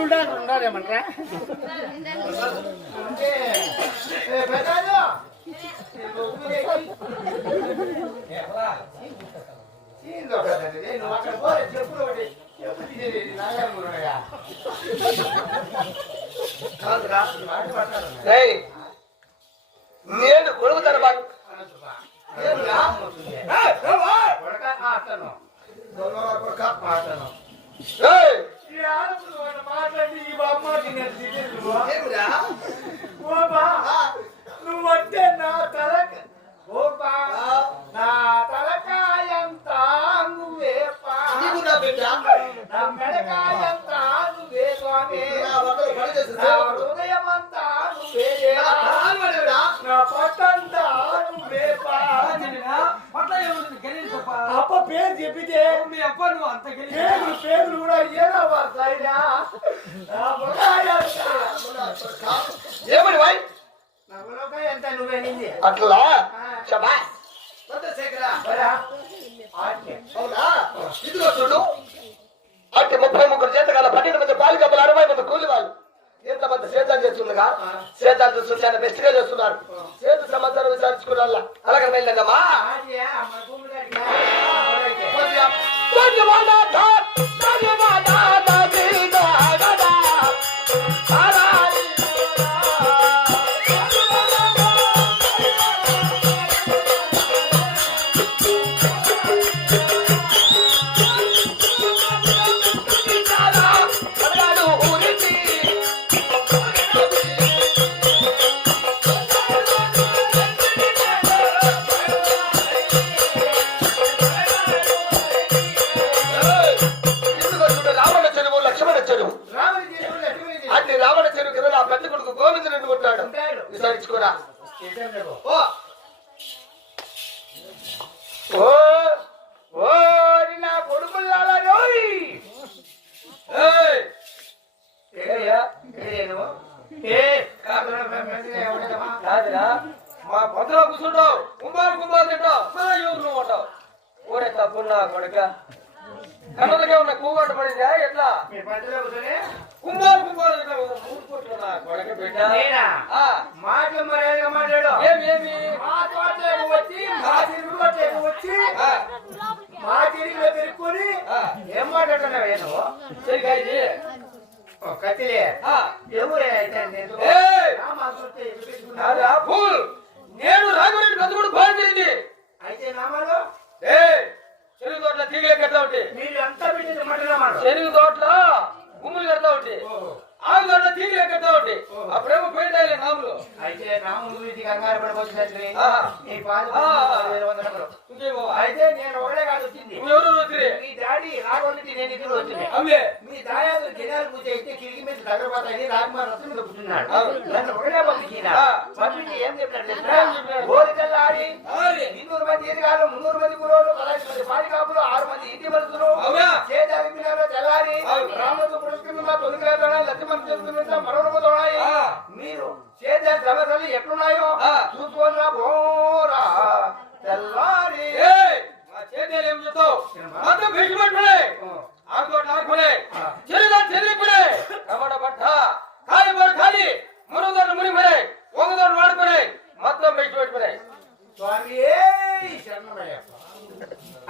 వసూలు ఉండాలేమంటారా రేయ్, నేను కొడుకు తన బాగా రేయ్, ఏమిరా? నువ్వంటే నా తలక ఓపా నా తలకాయంతా నువ్వే పా నీకు నా బిడ్డ? నా మెడకాయంతా నువ్వే స్వామి. నా ఒక్కడు పని చేసి అట్లా? శబా చంద్రశేఖరా. బరా ఆజ్ఞ అవునా? ఇదిగో చూడు. అంటే ముప్పై ముగ్గురు చేత గల పన్నెండు మంది పాలు కప్పలు అరవై మంది కూలి వాళ్ళు ఎంతమంది సేద్యాలు చేస్తుండగా? సేద్యాలు చూస్తూ చాలా బెస్ట్గా చేస్తున్నారు. సేతు సమాచారం విచారించుకున్నా అలాగే వెళ్ళండమ్మా ఏయ్యా, ఏయ్యను. ఏ, కాదురా, మేము మంచిగా ఉండదమ్మా. కాదురా. మా పొద్దులో కూర్చుంటావు. కుంభాలు కుంభాలు తింటావు. నువ్వు ఉంటావు. ఊరే తప్పున్నా కొడుక. కన్నులకే ఉన్న పడిందా? ఎట్లా? కుంభాలు తింటావు మూసుకుంటున్నా కొడుక బిడ్డ. నేనా? ఆ, మాటలు మర్యాదగా మాట్లాడు. ఏమి ఏమి మా తోటలోకి వచ్చి, మా తిరుగులోకి వచ్చి, మా తిరిగిలో తిరుక్కొని, ఆ, ఏం మాట్లాడుతున్నావే నువ్వు? సరికాయి ఓ, కత్తిలే. ఎవరే నేను? నేను రాఘవరెడ్డి బ్రతుకుడు చేయింది అయితే నామాలు? ఏ. చెరుకు తోటలో మటన మాట చెరుకు తోటలో గుమ్ములు కడతా ఉంటే ఆగు తోటలో తీగలే కడతా ఉంటే అప్పుడేమో పోయిండాలి నాములు అయితే నా ముందు వీటికి కంగారు. ఆ. నీ ఆ. ఇంకేమో అయితే నేను ఒకడే కాదు వచ్చింది నువ్వెవరు వచ్చి మీ డాడీ రాగొండి నేను ఇద్దరు వచ్చింది అమ్మే మీ దాయాలు గినాలు పూజ అయితే కిరికి మీద మీద కూర్చున్నాడు. నన్ను ఒకటే పంపించిన ఆ. పంపించి ఏం? గోరికల్లాడి. ఇన్నూరు మంది ఎదిగాలు మున్నూరు మంది గురువులు పదహైదు మంది పాలికాపులు ఆరు మంది ఇంటి మనుషులు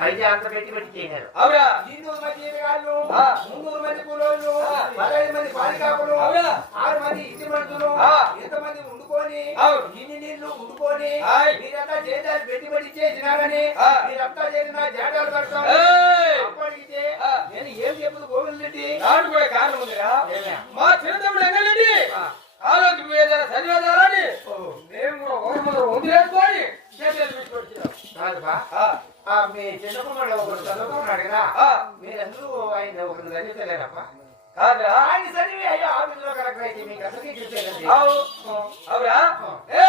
అయితే అంత పెట్టి పెట్టి అవునా ఇన్నూరు మంది. మున్నూరు మంది కూలోళ్ళు. పదహైదు మంది పాలికాపులు? ఆరు మంది ఇంటి ఆ. ఎంతమంది వండుకొని. ఇన్ని నీళ్ళు వండుకొని ఆయ్. మీరంతా చేతారు పెట్టుబడి చేసినారని. మీరంతా చేసిన జాటాలు కడతాం ఏయ్! అప్పటికితే. నేను ఏం చెప్పదు గోవింద్ రెడ్డి దానికి కూడా కారణం ఉందిరా? మా చిన్నతమ్ముడు ఎంగండి ఆ. ఆలోచన ఓ. మేము కూడా ఒకరి ముందు వదిలేసుకొని చేతులు పెట్టుకొచ్చినాం కాదు బా ఆ, ఆ, మీ చిన్నకుమారుడు ఒకరు చదువుకున్నాడు కదా. మీరందరూ ఆయన ఒకరు చదివితలేరప్ప కాదురా ఆయన చదివి అయ్యో ఆఫీసులో కరెక్ట్ అయితే మీకు అందరికీ చెప్పేదండి అవు అవురా ఏ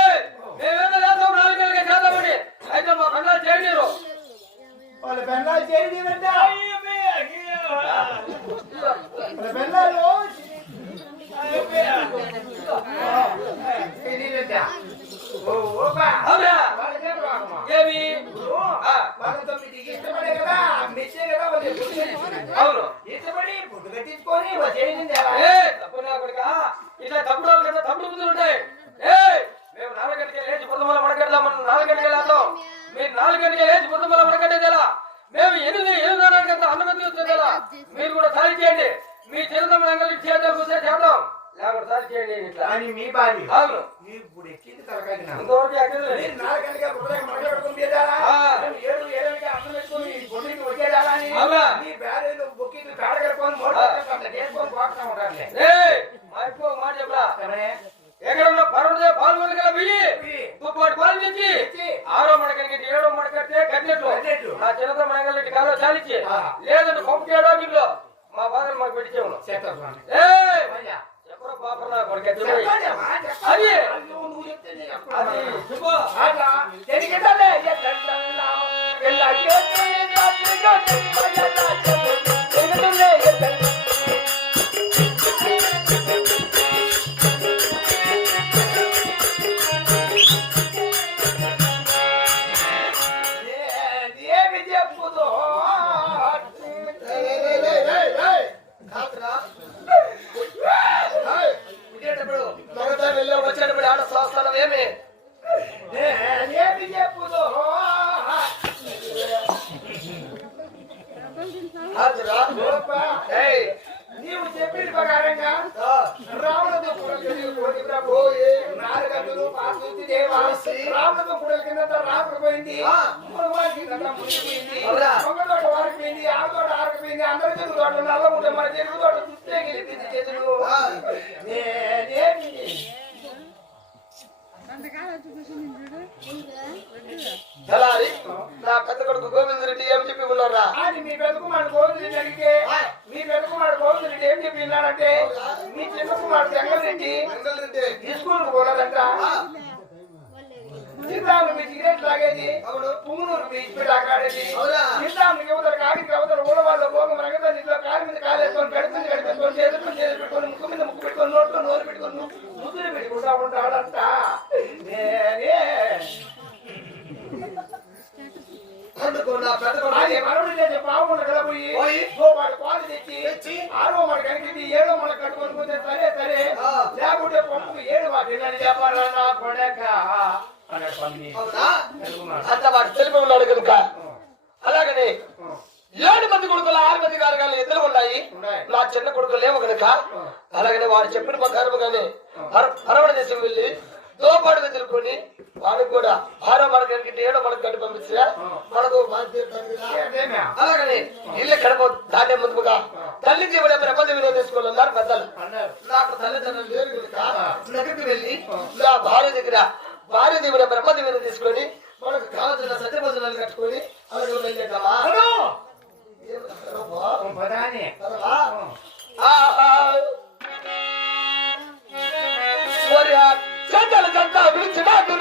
మేమేమో చేస్తాం నాలుగు నెలలుగా చేద్దామని అయితే మా కన్నా చేయండి వాళ్ళ పెళ్ళాలు చేయండి వాళ్ళ పెళ్ళాలు తెలియదంట ఓ ఓపా అవునా వాళ్ళకేం రాకమా ఏమి పెట్టించుకొని ఇట్లా తప్పుడు కదా తప్పుడు బుద్ధులు ఏ మేము నాలుగు లేచి పొద్దుమల పడకడదాం మనం నాలుగు గంటకే మీరు నాలుగు గంటకే లేచి పొద్దుమల పడకట్టేదేలా మేము ఎనిమిది ఎనిమిది కదా అన్నగతి వచ్చేదేలా? మీరు కూడా సాయం చేయండి. లేకపోతే సారి చేయండి ఇట్లా. అని మీ అవును. ఇప్పుడు ఎక్కింది తలకాయ. ఇంతవరకు నాలుగంటగా ఏడు బొమ్మికి అని? కట్టుకొని చేసుకొని మాట చెప్పరా? ఎక్కడున్న పర్వదే బియ్యి. పాలు తెచ్చి. ఆరో మడకనికి ఏడో కట్టినట్లు. నా చిన్నత కాలో చాలిచ్చి ఆ. రావణతో పుడలి కింద రాకపోయింది ఆ. మునగాడికి కింద మునిగిపోయింది. అవునా? దొంగతోట వారిపోయింది. ఆడతోట ఆరకపోయింది. అందరి చెరువు తోట నల్ల ఉంటే మన చెరువు తోట చూస్తే గెలిపింది చేతులు. దళారి నా పెద్ద కొడుకు గోవింద్ రెడ్డి ఏం చెప్పి ఉన్నారా? అని మీ పెద్ద కుమారుడు గోవింద్ రెడ్డి అడిగితే మీ పెద్ద కుమారుడు గోవింద్ రెడ్డి ఏం చెప్పి విన్నాడంటే మీ చిన్న కుమారుడు జంగల్ రెడ్డి రెడ్డి. ఈ స్కూల్కు పోలేదంట చింతామణి మీ సిగరెట్ అవును. పుంగునూరు బీచ్ పెట్టి ఆకాడేది? చింతామణికి అవతల కాడికి అవతల ఊడవాళ్ళ భోగం రంగదాన్ని ఇంట్లో కాలి మీద కాలు వేసుకొని పెడుతుంది పెట్టుకొని చేతులు చేతులు పెట్టుకొని ముక్కు మీద ముక్కు పెట్టుకొని నోట్లో నోరు పెట్టుకొని ముద్దులు పెట్టుకుంటా ఉంటాడంట. నేనే. కదా పోయి. పాలు తెచ్చి ఆరో మన కనిపించి ఏడో మన కట్టుకొని సరే సరే. లేకుంటే పంపుకు ఏడు వాటి చెప్పారా నా కొడక. అంత వాడు తెలిపి ఉన్నాడు కనుక. అలాగనే ఏడు మంది కొడుకులు ఆరు మంది గారు ఇద్దరు ఉన్నాయి. నా చిన్న కొడుకు లేవు కనుక. అలాగనే వాడు చెప్పిన ప్రకారముగానే పరవడ దేశం వెళ్ళి దోపాడు ఎదుర్కొని వాడికి కూడా ఆరో మనకి ఏడో మనకి గడ్డి పంపించా మనకు? అలాగనే ఇల్లు కడప దాన్నే ముందుగా తల్లి జీవుడు ప్రపంచ వినోదం తీసుకోవాలన్నారు పెద్దలు. నాకు తల్లిదండ్రులు లేరు కనుక నగరికి వెళ్ళి నా భార్య దగ్గర భార్య దేవుడ బ్రహ్మ దేవుని తీసుకొని మనకు కావాల్సిన సత్యభజనాలు కట్టుకొని అలాగే! పదాని చెంతల జంట విడిచినాడు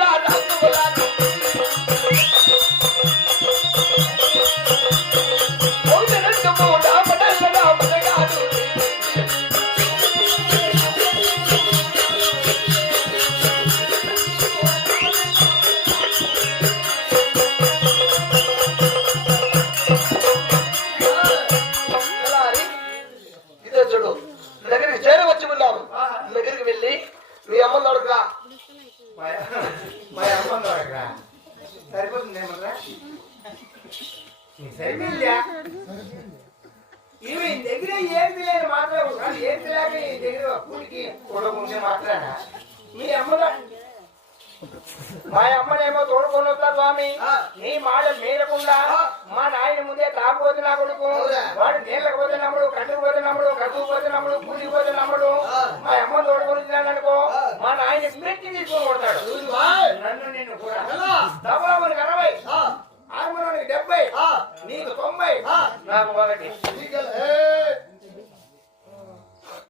సరిపోతుంది ఏమన్నా సరిపోయిందా? ఇవి దగ్గర ఏంటి లేదు మాట్లాడు ఏంటి లేక ఈ దగ్గర కూలికి కొడుకుంటే మాట్లాడా మీ అమ్మగా మా అమ్మనేమో తోడుకొని వస్తా స్వామి. నీ మాట మీరకుండా మా నాయన ముందే తాగుపోతే నా కొడుకు? వాడు నీళ్ళకి పోతే నమ్ముడు కట్టుకు పోతే నమ్ముడు కట్టుకు పోతే నమ్ముడు కూలికి పోతే నమ్ముడు. ఆ. మా అమ్మ తోడుకొని ఆ. మా నాయన మెట్టి తీసుకొని కొడతాడు? నన్ను నిన్ను కూడా. అరవై ఆ, హార్మోనికి డెబ్బై. నీకు తొంభై. నాకు ఒకటి.